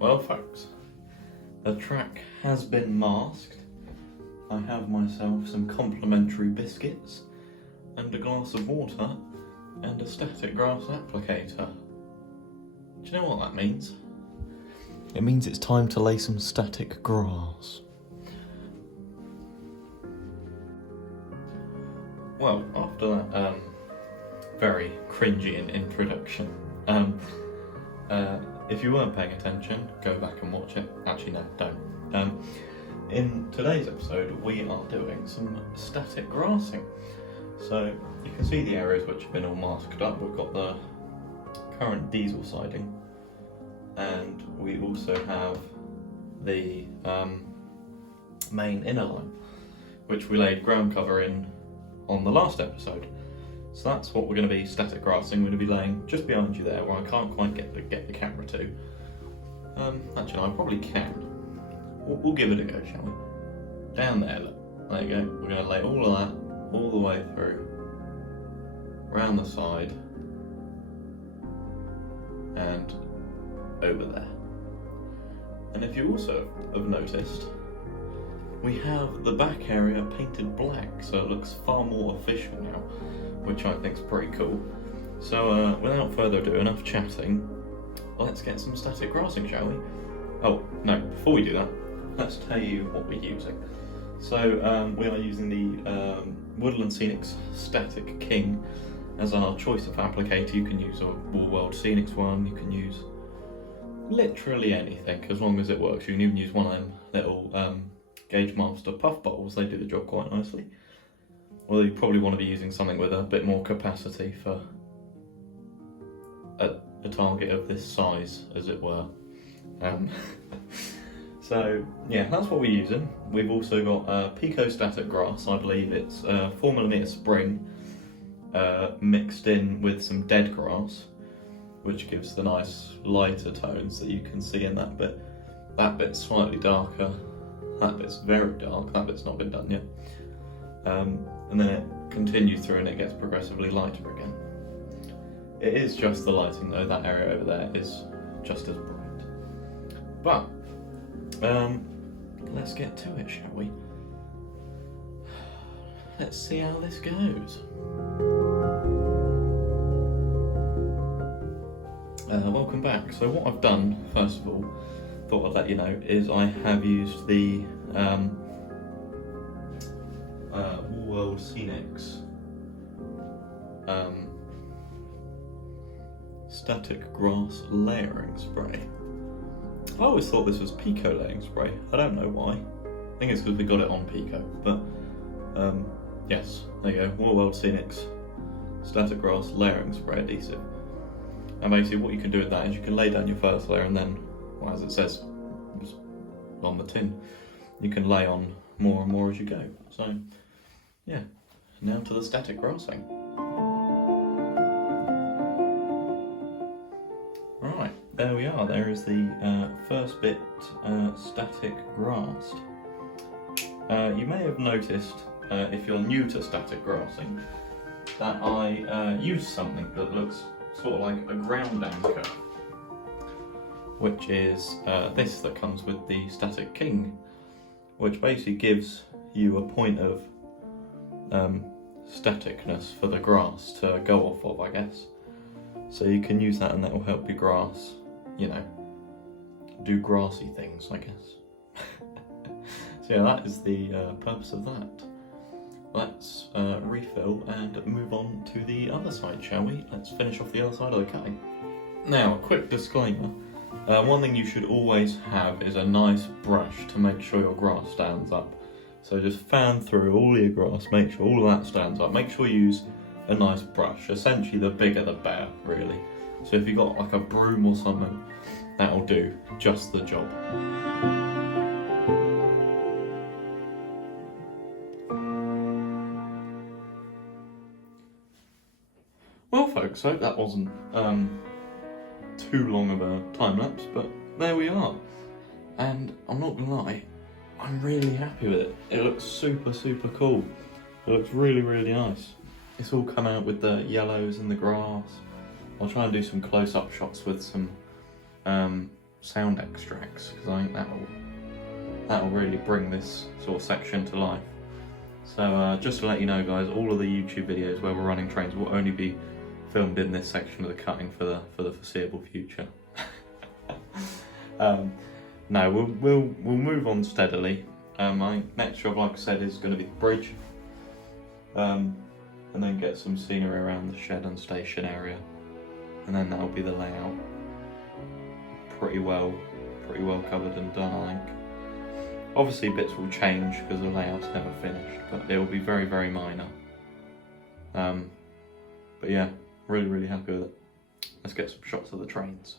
Well folks, the track has been masked. I have myself some complimentary biscuits and a glass of water and a static grass applicator. Do you know what that means? It means it's time to lay some static grass. Well, after that very cringy introduction, if you weren't paying attention, go back and watch it. Actually, no, don't. In today's episode, we are doing some static grassing. So you can see the areas which have been all masked up. We've got the current diesel siding, and we also have the main inner line, which we laid ground cover in on the last episode. So that's what we're going to be static grassing. We're going to be laying just behind you there, where I can't quite get the camera to. Actually, no, I probably can. We'll give it a go, shall we? Down there, look. There you go. We're going to lay all of that all the way through, round the side, and over there. And if you also have noticed, we have the back area painted black, so it looks far more official now, which I think is pretty cool. So without further ado, enough chatting, let's get some static grassing, shall we? Oh, no, before we do that, let's tell you what we're using. So we are using the Woodland Scenics Static King as our choice of applicator. You can use a World Scenics one, you can use literally anything, as long as it works. You can even use one of them little Gauge Master puff bowls, they do the job quite nicely. Although you probably want to be using something with a bit more capacity for a target of this size, as it were. So yeah, that's what we're using. We've also got Pico Static Grass. I believe it's 4mm spring mixed in with some dead grass, which gives the nice lighter tones that you can see in that bit. That bit's slightly darker, that bit's very dark, that bit's not been done yet. And then it continues through and it gets progressively lighter again. It is just the lighting though, that area over there is just as bright. But, let's get to it, shall we? Let's see how this goes. Welcome back. So what I've done, first of all, thought I'd let you know, is I have used the World Scenics Static Grass Layering Spray. I always thought this was Pico layering spray. I don't know why. I think it's because we got it on Pico. But yes, there you go. World Scenics Static Grass Layering Spray Adhesive. And basically what you can do with that is you can lay down your first layer and then, well, as it says on the tin, you can lay on more and more as you go. So yeah, now to the static grassing. Right, there we are. There is the first bit static grassed. You may have noticed, if you're new to static grassing, that I use something that looks sort of like a ground anchor, which is this that comes with the Static King, which basically gives you a point of staticness for the grass to go off of, I guess. So you can use that and that will help your grass, you know, do grassy things, I guess. So yeah, that is the purpose of that. Let's refill and move on to the other side, shall we? Let's finish off the other side of the cutting. Now, a quick disclaimer. One thing you should always have is a nice brush to make sure your grass stands up. So just fan through all your grass, make sure all of that stands up. Make sure you use a nice brush. Essentially, the bigger the better, really. So if you've got like a broom or something, that'll do just the job. Well folks, I hope that wasn't too long of a time lapse, but there we are. And I'm not gonna lie, I'm really happy with it. It looks super, super cool. It looks really, really nice. It's all come out with the yellows and the grass. I'll try and do some close-up shots with some sound extracts, because I think that'll really bring this sort of section to life. So just to let you know, guys, all of the YouTube videos where we're running trains will only be filmed in this section of the cutting for the foreseeable future. No, we'll move on steadily. My next job, like I said, is going to be the bridge, and then get some scenery around the shed and station area, and then that'll be the layout. Pretty well covered and done, I think. Obviously bits will change because the layout's never finished, but it will be very, very minor. But yeah, really happy with it. Let's get some shots of the trains.